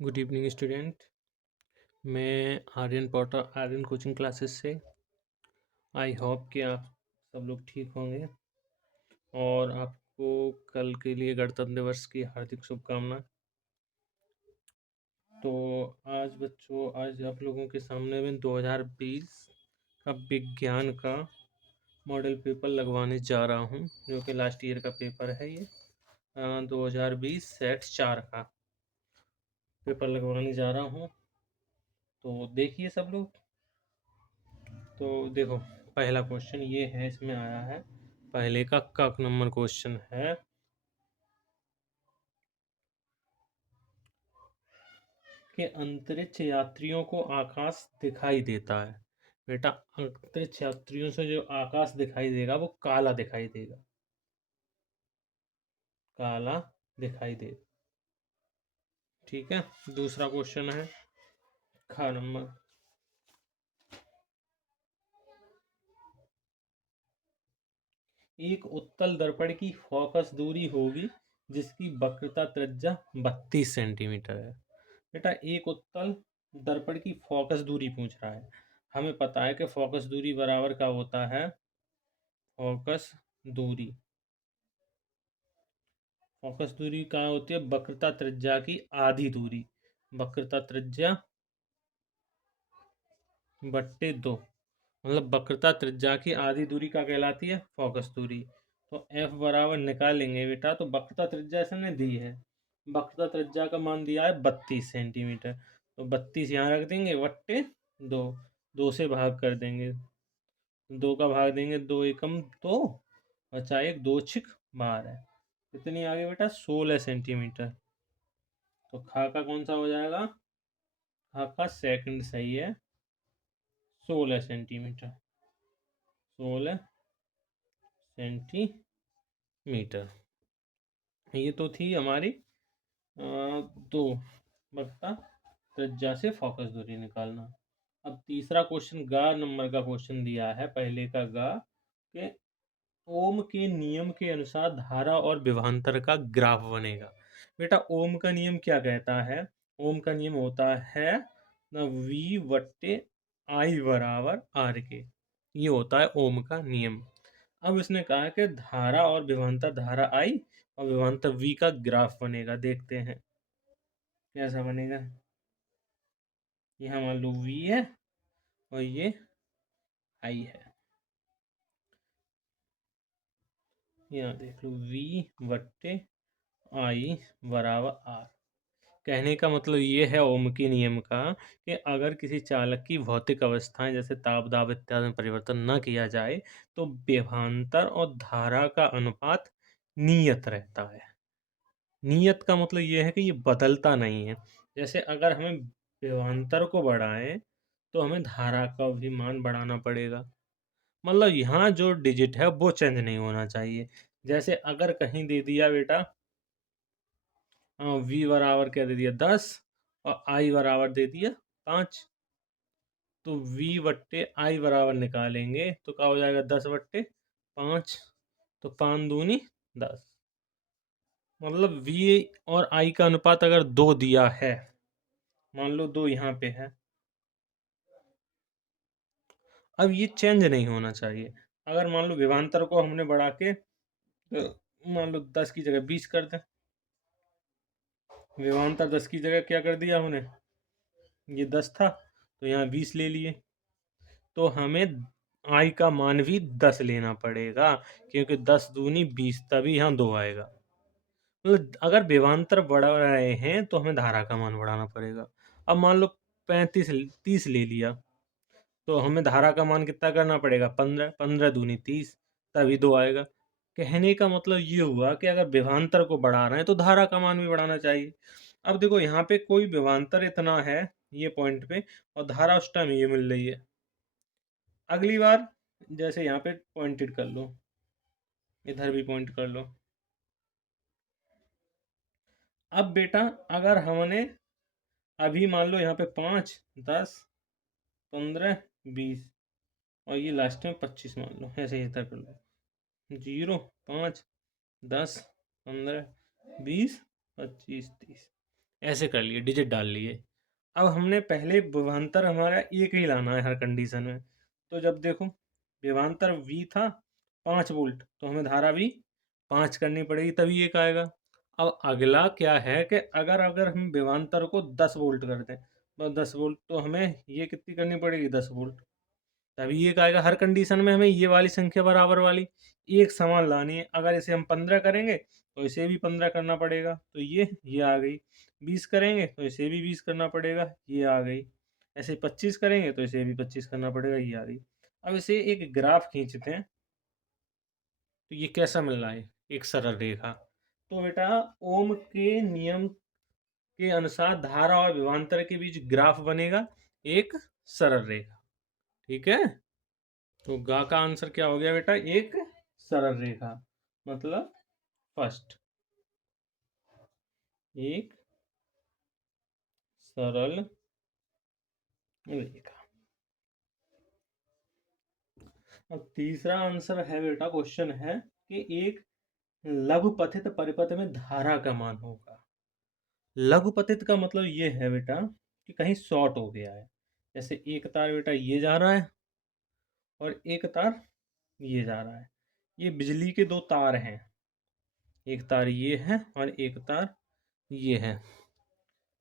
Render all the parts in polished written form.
Good evening student. मैं Aryan Potter Aryan coaching classes से। I hope कि आप सब लोग ठीक होंगे और आपको कल के लिए गणतंत्र दिवस की हार्दिक शुभकामनाएं। तो आज बच्चों, आज आप लोगों के सामने में 2020 का विज्ञान का मॉडल पेपर लगवाने जा रहा हूं, जो कि लास्ट ईयर का पेपर है। ये 2020 सेट 4 का पेपर लगवाने जा रहा हूं। तो देखिए सब लोग। तो देखो, पहला क्वेश्चन ये है, इसमें आया है पहले का क नंबर क्वेश्चन है कि अंतरिक्ष यात्रियों को आकाश दिखाई देता है। बेटा, अंतरिक्ष यात्रियों से जो आकाश दिखाई देगा वो काला दिखाई देगा, काला दिखाई देगा। ठीक है। दूसरा क्वेश्चन है ख नंबर। एक उत्तल दर्पण की फोकस दूरी होगी जिसकी वक्रता त्रिज्या 32 सेंटीमीटर है। बेटा, एक उत्तल दर्पण की फोकस दूरी पूछ रहा है। हमें पता है कि फोकस दूरी बराबर का होता है फोकस दूरी। फोकस दूरी क्या होती है? वक्रता त्रिज्या की आधी दूरी। वक्रता त्रिज्या बट्टे 2, मतलब वक्रता त्रिज्या की आधी दूरी का कहलाती है फोकस दूरी। तो F बराबर निकालेंगे बेटा, तो वक्रता त्रिज्या इसने दी है, वक्रता त्रिज्या का मान दिया है 32 सेंटीमीटर। तो 32 यहाँ रख देंगे बट्टे 2, 2 से भाग कर देंगे, 2 का भाग देंगे, 2 एकम 2, बचा एक, 2 छिक 12। कितनी आ गई बेटा? 16 सेंटीमीटर। तो खा का कौन सा हो जाएगा? खा का सेकंड सही है, 16 सेंटीमीटर, 16 सेंटीमीटर। ये तो थी हमारी दो वक्रता त्रिज्या से फोकस दूरी निकालना। अब तीसरा क्वेश्चन ग नंबर का क्वेश्चन दिया है, पहले का ग के ओम के नियम के अनुसार धारा और विभवांतर का ग्राफ बनेगा। बेटा, ओम का नियम क्या कहता है? ओम का नियम होता है V बट्टे I बराबर R के। ये होता है ओम का नियम। अब इसने कहा कि धारा और विभवांतर, धारा I और विभवांतर V का ग्राफ बनेगा। देखते हैं कैसा बनेगा। यहाँ मान लो V है और ये I है। यहाँ देख लो V बट्टे I बराबर R। कहने का मतलब ये है ओम के नियम का कि अगर किसी चालक की भौतिक अवस्थाएं जैसे ताप, दाब इत्यादि में परिवर्तन न किया जाए तो विभवांतर और धारा का अनुपात नियत रहता है। नियत का मतलब ये है कि ये बदलता नहीं है। जैसे अगर हमें विभवांतर को बढ़ाएं तो हमें धारा का भी मान बढ़ाना पड़ेगा। मतलब यहाँ जो डिजिट है वो चेंज नहीं होना चाहिए। जैसे अगर कहीं दे दिया बेटा V बराबर क्या दे दिया 10 और I बराबर दे दिया 5, तो V बट्टे I बराबर निकालेंगे तो क्या हो जाएगा? 10 बट्टे 5, तो 5 दूनी 10। मतलब V और I का अनुपात अगर 2 दिया है, मान लो 2 यहाँ पे है, अब ये चेंज नहीं होना चाहिए। अगर मान लो विभवांतर को हमने बढ़ा के मान लो 10 की जगह 20 कर दें, विभवांतर 10 की जगह क्या कर दिया हमने, ये 10 था तो यहाँ 20 ले लिए, तो हमें I का मान भी 10 लेना पड़ेगा, क्योंकि 10 दूनी 20, तभी यहाँ 2 आएगा। मतलब अगर विभवांतर बढ़ा रहे हैं तो हमें धारा का मान बढ़ाना पड़ेगा। अब मान लो 35 30 ले लिया, तो हमें धारा का मान कितना करना पड़ेगा? 15, 15 दूनी 30, तभी 2 आएगा। कहने का मतलब ये हुआ कि अगर विभवांतर को बढ़ा रहे हैं तो धारा का मान भी बढ़ाना चाहिए। अब देखो, यहाँ पे कोई विभवांतर इतना है ये पॉइंट पे और धारा उस टाइम ये मिल रही है। अगली बार जैसे यहाँ पे पॉइंटेड कर लो, इधर भी पॉइंट कर लो। अब बेटा, अगर हमने अभी मान लो यहाँ पे 5, 10, 15, 20 और ये लास्ट में 25 मान लो, ऐसे ही इधर कर लो। 0, 5, 10, 15, 20, 25, 30। ऐसे कर लिए, डिजिट डाल लिए। अब हमने पहले विभवांतर हमारा एक ही लाना है हर कंडीशन में। तो जब देखो विभवांतर V था 5 वोल्ट, तो हमें धारा भी 5 करनी पड़ेगी तभी एक आएगा। अब अगला क्या है कि अगर अगर हम विभवांतर को 10 वोल्ट कर दें, तो 10 वोल्ट तो हमें ये कितनी करनी पड़ेगी 10 वोल्ट, तभी एक आएगा। हर कंडीशन में हमें ये वाली संख्या बराबर वाली एक समान लानी है। अगर इसे हम 15 करेंगे तो इसे भी 15 करना पड़ेगा, तो ये आ गई। 20 करेंगे तो इसे भी 20 करना पड़ेगा, ये आ गई। ऐसे 25 करेंगे तो इसे भी 25 करना पड़ेगा, ये आ गई। अब इसे एक ग्राफ खींचते हैं तो ये कैसा मिल रहा है, एक सरल रेखा। तो बेटा ओम के नियम के अनुसार धारा और विभवांतर के बीच ग्राफ बनेगा, एक सरल रेखा। ठीक है, तो गा का आंसर क्या हो गया बेटा, एक सरल रेखा। मतलब फर्स्ट, एक सरल रेखा। अब तीसरा आंसर है बेटा, क्वेश्चन है कि एक लघुपथित परिपथ में धारा का मान होगा। लघुपथित का मतलब ये है बेटा कि कहीं शॉर्ट हो गया है। जैसे एक तार बेटा ये जा रहा है और एक तार ये जा रहा है। ये बिजली के दो तार हैं, एक तार ये है और एक तार ये है।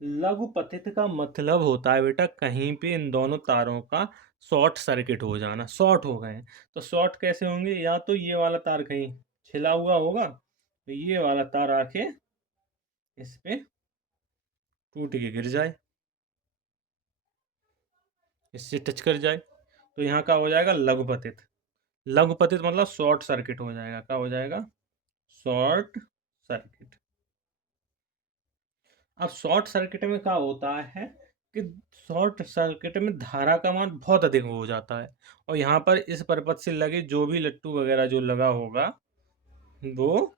लघुपथित का मतलब होता है बेटा कहीं पे इन दोनों तारों का शॉर्ट सर्किट हो जाना, शॉर्ट हो गए हैं। तो शॉर्ट कैसे होंगे, या तो ये वाला तार कहीं छिला हुआ होगा, तो ये वाला तार आके इस पे टूट के गिर जाए, इससे टच कर जाए, तो यहाँ का हो जाएगा लघुपथित। लघुपथित मतलब शॉर्ट सर्किट हो जाएगा, क्या हो जाएगा, शॉर्ट सर्किट। अब शॉर्ट सर्किट में क्या होता है कि शॉर्ट सर्किट में धारा का मान बहुत अधिक हो जाता है, और यहाँ पर इस पर्पज से लगे जो भी लट्टू वगैरह जो लगा होगा वो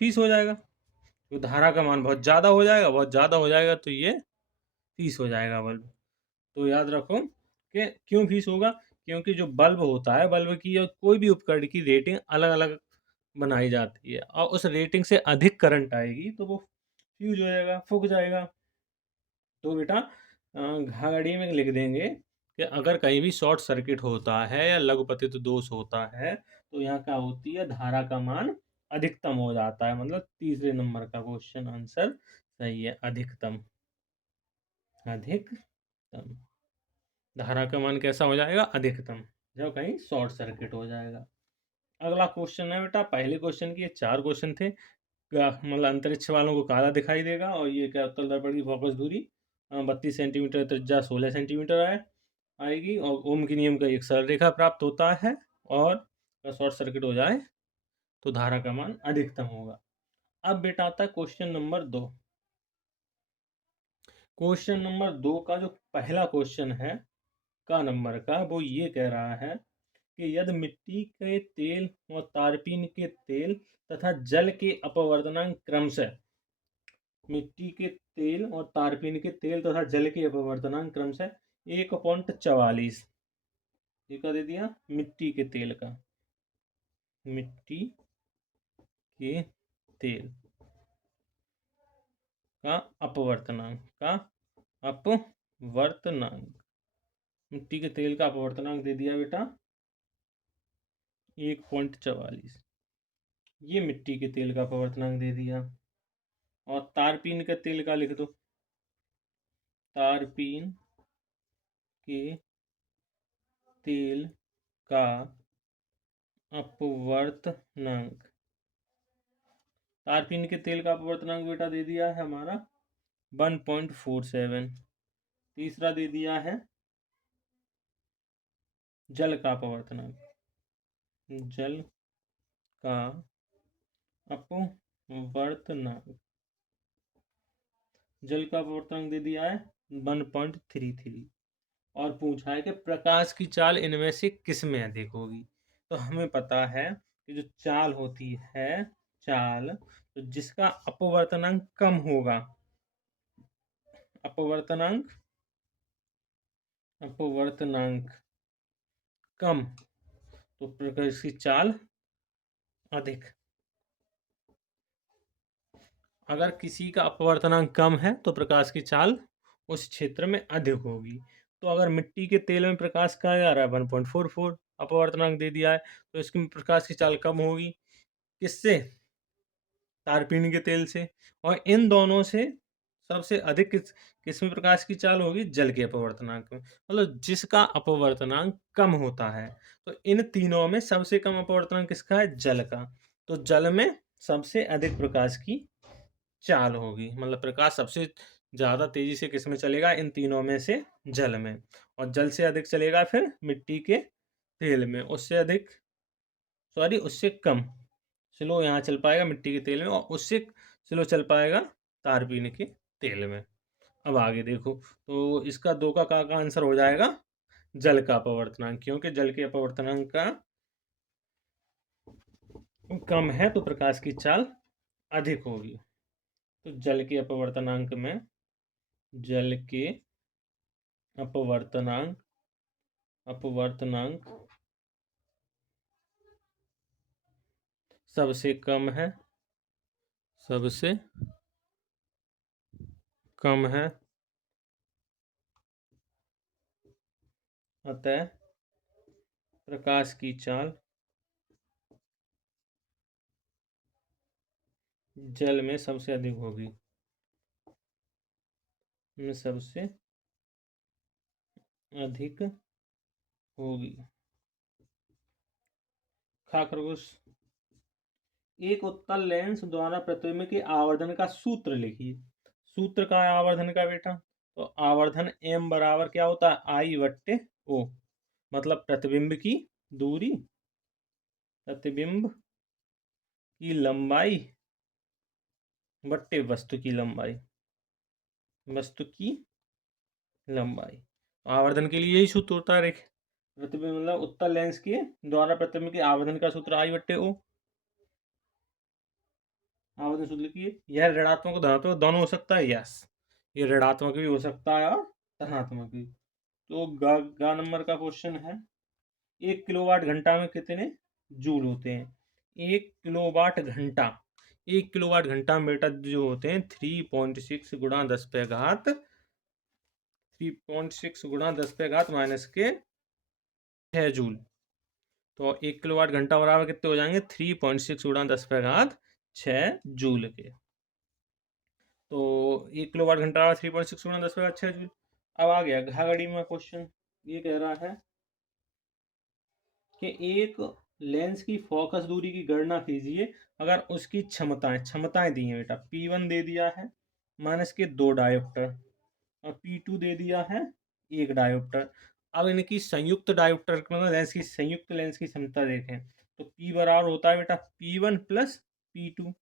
फीस हो जाएगा। तो धारा का मान बहुत ज़्यादा हो जाएगा, बहुत ज़्यादा हो जाएगा तो ये फीस हो जाएगा बल्ब। तो याद रखो कि क्यों फीस होगा, क्योंकि जो बल्ब होता है, बल्ब की या कोई भी उपकरण की रेटिंग अलग अलग बनाई जाती है, और उस रेटिंग से अधिक करंट आएगी तो वो फ्यूज हो जाएगा, फूक जाएगा। तो बेटा घड़ी में लिख देंगे कि अगर कहीं भी शॉर्ट सर्किट होता है या लघुपतित दोष होता है तो यहाँ क्या होती है, धारा का मान अधिकतम हो जाता है। मतलब तीसरे नंबर का क्वेश्चन आंसर सही है, अधिकतम। अधिकतम धारा का मान कैसा हो जाएगा, अधिकतम, जब कहीं शॉर्ट सर्किट हो जाएगा। अगला क्वेश्चन है बेटा, पहले क्वेश्चन की 4 क्वेश्चन थे। मतलब अंतरिक्ष वालों को काला दिखाई देगा, और ये क्या उत्तल दर्पण की फोकस दूरी 32 सेंटीमीटर, त्रिज्या 16 सेंटीमीटर आएगी, और ओम के नियम का एक सरल रेखा प्राप्त होता है, और अगर शॉर्ट सर्किट हो जाए तो धारा का मान अधिकतम होगा। अब बेटा आता है क्वेश्चन नंबर 2। क्वेश्चन नंबर 2 का जो पहला क्वेश्चन है का नंबर का, वो ये कह रहा है कि यदि मिट्टी के तेल और तारपीन के तेल तथा जल के अपवर्तनांक क्रमशः, मिट्टी के तेल और तारपीन के तेल तथा जल के अपवर्तनांक क्रमशः 1.44, ये क्या दे दिया, मिट्टी के तेल का, मिट्टी के तेल का अपवर्तनांक, का अपवर्तनांक, मिट्टी के तेल का अपवर्तनांक दे दिया बेटा 1.44, ये मिट्टी के तेल का अपवर्तनांक दे दिया। और तारपीन के तेल का लिख दो, तारपीन के तेल का अपवर्तनांक, तारपीन के तेल का अपवर्तनांक बेटा दे दिया है हमारा 1.47। तीसरा दे दिया है जल का अपवर्तनांक, जल का अपवर्तनांक, जल का अपवर्तनांक दे दिया है 1.33। और पूछा है कि प्रकाश की चाल इनमें से किस में अधिक होगी। तो हमें पता है कि जो चाल होती है, चाल, तो जिसका अपवर्तनांक कम होगा, अपवर्तनांक, अपवर्तनांक कम, तो प्रकाश की चाल अधिक। अगर किसी का अपवर्तनांक कम है तो प्रकाश की चाल उस क्षेत्र में अधिक होगी। तो अगर मिट्टी के तेल में प्रकाश कहा जा रहा है 1.44 अपवर्तनांक दे दिया है, तो इसमें प्रकाश की चाल कम होगी किससे? तारपीन के तेल से। और इन दोनों से सबसे अधिक किस में प्रकाश की चाल होगी? जल के अपवर्तनांक में। मतलब जिसका अपवर्तनांक कम होता है, तो इन तीनों में सबसे कम अपवर्तनांक किसका है? जल का। तो जल में सबसे अधिक प्रकाश की चाल होगी, मतलब प्रकाश सबसे ज़्यादा तेज़ी से किस में चलेगा? इन तीनों में से जल में। और जल से अधिक चलेगा फिर मिट्टी के तेल में, उससे अधिक उससे कम स्लो यहाँ चल पाएगा मिट्टी के तेल में, और उससे स्लो चल पाएगा तारपीन के तेल में। अब आगे देखो, तो इसका 2 का आंसर हो जाएगा जल का अपवर्तनांक, क्योंकि जल के अपवर्तनांक का कम है तो प्रकाश की चाल अधिक होगी। तो जल के अपवर्तनांक में जल के अपवर्तनांक अपवर्तनांक सबसे कम है, सबसे कम है, अतः प्रकाश की चाल जल में सबसे अधिक होगी, में सबसे अधिक होगी। खा खरगोश। एक उत्तल लेंस द्वारा प्रतिबिंब के आवर्धन का सूत्र लिखिए। सूत्र का है आवर्धन का बेटा? तो आवर्धन m बराबर क्या होता है? I बट्टे O, मतलब प्रतिबिंब की दूरी, प्रतिबिंब की लंबाई बट्टे वस्तु की लंबाई, वस्तु की लंबाई। आवर्धन के लिए यही सूत्र होता है। प्रतिबिंब मतलब उत्तल लेंस के द्वारा प्रतिबिंब के आवर्धन का सूत्र I बट्टे O। आवर्धन सूत्र लिखिए। यह ऋणात्मक धनात्मक दोनों हो सकता है, यस, ये ऋणात्मक भी हो सकता है और धनात्मक भी। तो गा नंबर का क्वेश्चन है, 1 किलोवाट घंटा में कितने जूल होते हैं? 1 किलोवाट घंटा, 1 किलोवाट घंटा में बेटा जो होते हैं 3.6 गुणा 10 पे घात 3.6 गुणा 10 पे घात माइनस के 6 जूल। तो 1 किलोवाट घंटा बराबर कितने हो जाएंगे? 3.6 गुणा 10 पे घात 6 जूल के। तो 1 किलोवाट घंटा 3.6 गुणा 10 पे घात 6 जूल। अब आ गया घाघड़ी में क्वेश्चन, ये कह रहा है कि एक लेंस की फोकस दूरी की गणना कीजिए अगर उसकी क्षमताएं दी हैं बेटा। P1 दे दिया है माइनस के 2 डायोप्टर, और P2 दे दिया है 1 डायोप्टर। अब इनकी संयुक्त डायोप्टर मतलब लेंस की संयुक्त लेंस की क्षमता देखें, तो P बराबर होता है बेटा P1 प्लस P2।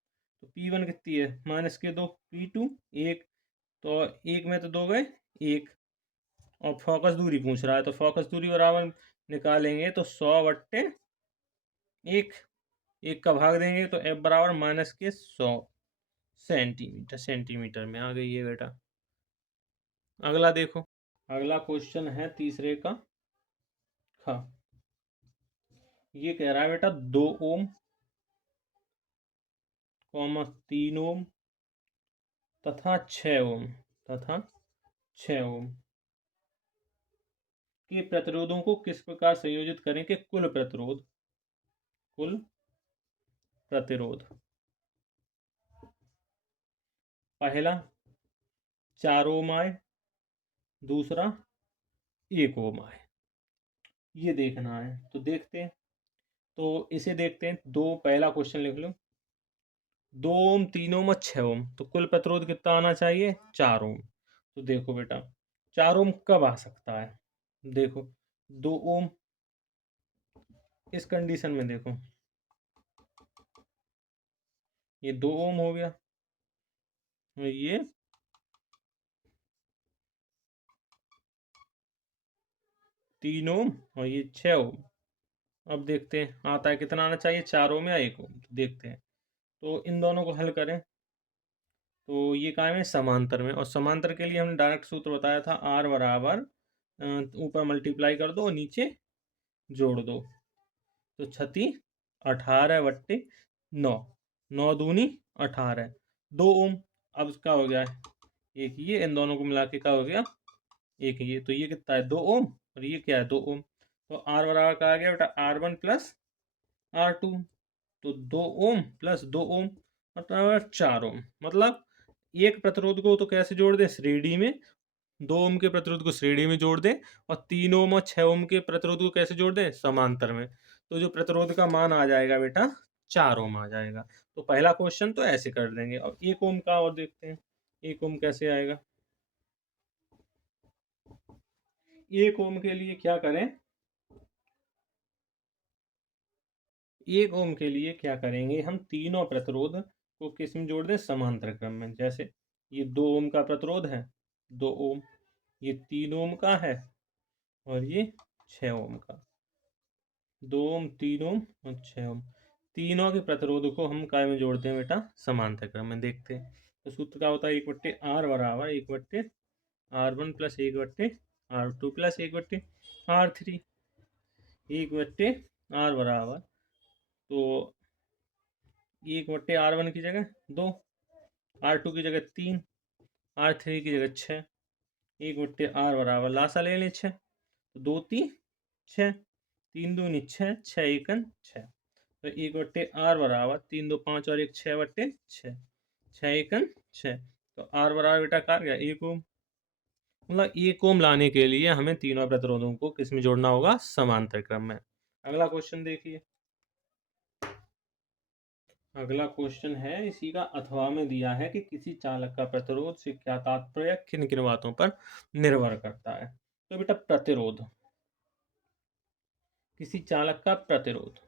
तो P1 कितनी है? माइनस के 2, P2 1, तो 1 में तो 2 गए 1, और फोकस दूरी पूछ रहा है, तो फोकस दूरी बराबर निकालेंगे तो 100 बट्टे 1, 1 का भाग देंगे तो F बराबर माइनस के 100 सेंटीमीटर, सेंटीमीटर में आ गई है बेटा। अगला देखो, अगला क्वेश्चन है तीसरे का। हाँ, ये कह रहा है बेटा 2 ओम, 3 ओम तथा 6 ओम तथा 6 ओम के प्रतिरोधों को किस प्रकार संयोजित करें कि कुल प्रतिरोध पहला 4 ओम आए, दूसरा 1 ओम आए, ये देखना है। तो देखते हैं, तो इसे देखते हैं। दो पहला क्वेश्चन लिख लो, 2 ओम, 3 ओम और 6 ओम, तो कुल प्रतिरोध कितना आना चाहिए? 4 ओम। तो देखो बेटा 4 ओम कब आ सकता है? देखो 2 ओम इस कंडीशन में देखो, ये 2 ओम हो गया, ये 3 ओम और ये 6 ओम। अब देखते हैं आता है कितना आना चाहिए, 4 ओम या 1 ओम। तो देखते हैं, तो इन दोनों को हल करें। तो ये काम है समांतर में, और समांतर के लिए हमने डायरेक्ट सूत्र बताया था, R बराबर ऊपर मल्टीप्लाई कर दो और नीचे जोड़ दो। तो 36 18 बट्टे 9, 9 दूनी 18, 2 ओम। अब क्या हो गया है, एक ये, इन दोनों को मिला के क्या हो गया, एक ये। तो ये कितना है, 2 ओम, और ये क्या है, 2 ओम। तो आर बराबर क्या आ गया बेटा, R1 प्लस R2। तो 2 ओम प्लस 2 ओम मतलब 4 ओम। मतलब एक प्रतिरोध को तो कैसे जोड़ दें, श्रेणी में, 2 ओम के प्रतिरोध को श्रेणी में जोड़ दें, और 3 ओम और 6 ओम के प्रतिरोध को कैसे जोड़ दें, समांतर में। तो जो प्रतिरोध का मान आ जाएगा बेटा, 4 ओम आ जाएगा। तो पहला क्वेश्चन तो ऐसे कर देंगे। अब 1 ओम का और देखते हैं, 1 ओम कैसे आएगा। 1 ओम के लिए क्या करें, 1 ओम के लिए क्या करेंगे, हम तीनों प्रतिरोध को किस में जोड़ दें, समांतर क्रम में। जैसे ये 2 ओम का प्रतिरोध है, 2 ओम, ये 3 ओम का है, और ये 6 ओम का। 2 ओम, 3 ओम और 6 ओम, तीनों के प्रतिरोध को हम काय में जोड़ते हैं बेटा, समांतर क्रम में। देखते हैं तो सूत्र क्या होता है, 1/R बराबर 1/R1 plus 1/R2 plus 1/R3। 1/R बराबर, तो 1/R1 की जगह 2, R2 की जगह 3, R3 की जगह 6। 1/R बराबर लासा ले लें 6, तो 2 3 6, 3 दूनी 6, 6 एकन 6। तो 1/R बराबर 3 2 5 और 1 6/6, 6 एकन 6। तो R बराबर बेटा क्या आ गया, 1 ओम। मतलब 1 ओम लाने के लिए हमें तीनों प्रतिरोधों को किस में जोड़ना होगा, समांतर क्रम में। अगला क्वेश्चन देखिए। अगला क्वेश्चन है इसी का, अथवा में दिया है कि किसी चालक का प्रतिरोध से क्या तात्पर्य किन किन बातों पर निर्भर करता है। तो बेटा प्रतिरोध, किसी चालक का प्रतिरोध,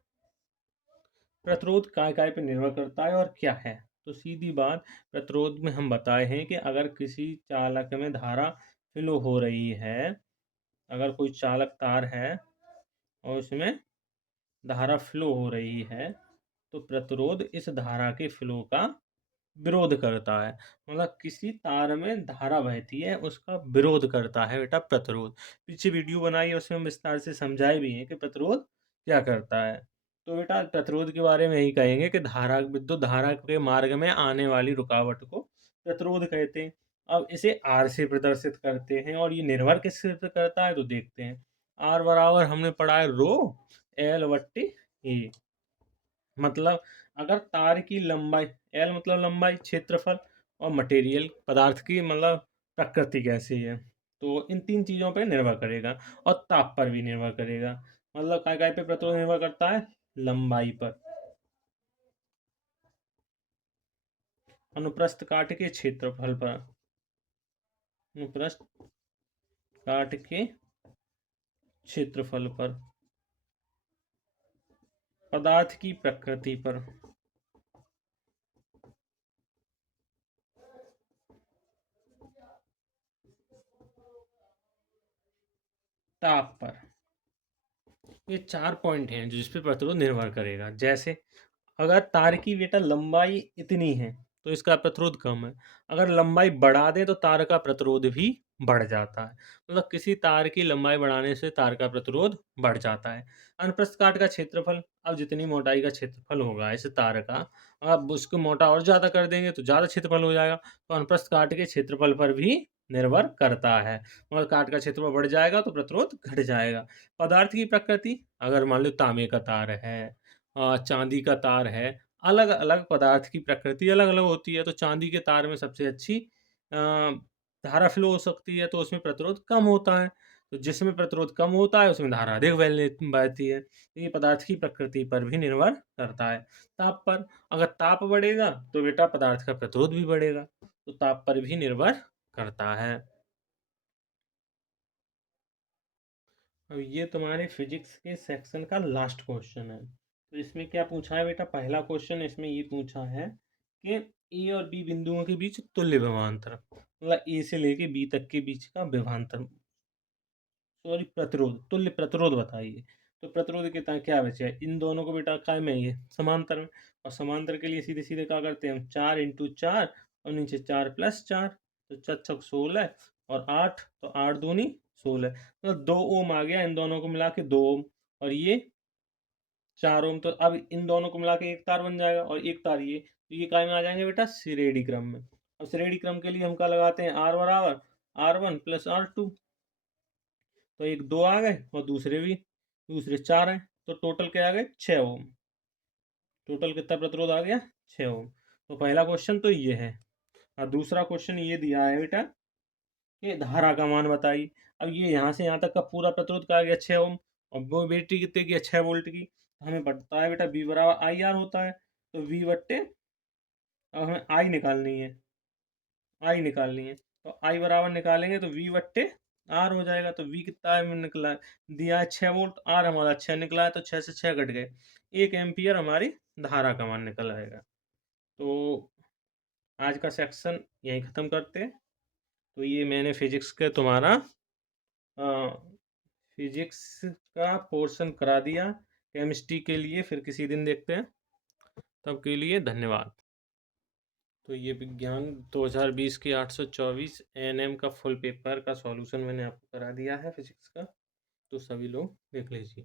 प्रतिरोध काय काय पे निर्भर करता है और क्या है। तो सीधी बात, प्रतिरोध में हम बताए हैं कि अगर किसी चालक में धारा फ्लो हो रही है, अगर कोई चालक तार है और उसमें धारा फ्लो हो रही है, तो प्रतिरोध इस धारा के फ्लो का विरोध करता है। मतलब किसी तार में धारा बहती है, उसका विरोध करता है बेटा प्रतिरोध। पीछे वीडियो बनाई है, उसमें हम विस्तार से समझाए भी हैं कि प्रतिरोध क्या करता है। तो बेटा प्रतिरोध के बारे में यही कहेंगे कि धारा, विद्युत धारा के मार्ग में आने वाली रुकावट को प्रतिरोध कहते हैं। अब इसे आर से प्रदर्शित करते हैं, और ये निर्भर किस पे करता है, तो देखते हैं। आर बराबर हमने पढ़ा है रो एल बट्टी ए। मतलब अगर तार की लंबाई, एल मतलब लंबाई, क्षेत्रफल, और मटेरियल पदार्थ की मतलब प्रकृति कैसी है, तो इन तीन चीज़ों पे निर्भर करेगा। और ताप पर भी निर्भर करेगा। मतलब काय काय पे प्रतिरोध निर्भर करता है, लंबाई पर, अनुप्रस्थ काट के क्षेत्रफल पर, अनुप्रस्थ काट के क्षेत्रफल पर, पदार्थ की प्रकृति पर, ताप पर। ये 4 पॉइंट हैं जिस पे प्रतिरोध निर्भर करेगा। जैसे अगर तार की बेटा लंबाई इतनी है तो इसका प्रतिरोध कम है, अगर लंबाई बढ़ा दें तो तार का प्रतिरोध भी बढ़ जाता है। मतलब किसी तार की लंबाई बढ़ाने से तार का प्रतिरोध बढ़ जाता है। अनुप्रस्थ काट का क्षेत्रफल, अब जितनी मोटाई का क्षेत्रफल होगा इस तार का, अब उसको मोटा और ज़्यादा कर देंगे तो ज़्यादा क्षेत्रफल हो जाएगा। तो अनुप्रस्थ काट के क्षेत्रफल पर भी निर्भर करता है। और काट का क्षेत्रफल बढ़ जाएगा तो प्रतिरोध घट जाएगा। पदार्थ की प्रकृति, अगर मान लो तांबे का तार है, चांदी का तार है, अलग-अलग पदार्थ की प्रकृति अलग-अलग होती है। तो चांदी के तार में सबसे अच्छी धारा फ्लो हो सकती है, तो उसमें प्रतिरोध कम होता है। तो जिसमें प्रतिरोध कम होता है उसमें धारा अधिक बहती है। तो ये पदार्थ की प्रकृति पर भी निर्भर करता है। ताप पर, अगर ताप बढ़ेगा तो बेटा पदार्थ का प्रतिरोध भी बढ़ेगा। तो ताप पर भी निर्भर करता है। अब ये तुम्हारे फिजिक्स के सेक्शन का लास्ट क्वेश्चन है। तो इसमें क्या पूछा है बेटा, पहला क्वेश्चन इसमें ये पूछा है कि ए और बी बिंदुओं के बीच तुल्य विभवांतर, मतलब ए से लेके बी तक के बीच का विभवांतर, सॉरी प्रतिरोध, तुल्य प्रतिरोध बताइए। तो प्रतिरोध के क्या बचे है, इन दोनों को बेटा काय में, ये समांतर में। और समांतर के लिए सीधे सीधे क्या करते हैं हम, 4 × 4 और नीचे 4 + 4, तो 4 × 6 = 16 और 8, तो 8 दूनी 16, मतलब 2 ओम आ गया, इन दोनों को मिला के 2 ओम। और ये 4 ओम, तो अब इन दोनों को मिला के एक तार बन जाएगा, और एक तार तो ये काय में आ जाएंगे बेटा, श्रेणी क्रम में। अब श्रेणी क्रम के लिए हम क्या लगाते हैं, R बराबर R1 प्लस R2। तो एक 2 आ गए और दूसरे 4 हैं, तो टोटल क्या आ गए, 6 ओम। टोटल कितना प्रतिरोध आ गया, 6 ओम। तो पहला क्वेश्चन तो ये है। और दूसरा क्वेश्चन ये दिया है बेटा कि धारा का मान बताइए। अब ये यहाँ से यहाँ तक का पूरा प्रतिरोध का आ गया 6 ओम, और वो बैटरी कितने की है, 6 वोल्ट की। तो हमें पता है बेटा V बराबर IR होता है। तो V बट्टे, अब हमें I निकालनी है, तो I बराबर निकालेंगे तो V बट्टे R हो जाएगा। तो V कितना है निकला है, दिया है 6 वोल्ट, R हमारा 6 निकला है, तो 6 से 6 घट गए, 1 एम्पियर हमारी धारा का मान निकल आएगा। तो आज का सेक्शन यहीं ख़त्म करते हैं। तो ये मैंने फिजिक्स का तुम्हारा फिजिक्स का पोर्शन करा दिया। केमिस्ट्री के लिए फिर किसी दिन देखते हैं, तब के लिए धन्यवाद। तो ये विज्ञान 2020 की 824 एएनएम का फुल पेपर का सॉल्यूशन मैंने आपको करा दिया है फिजिक्स का, तो सभी लोग देख लीजिए।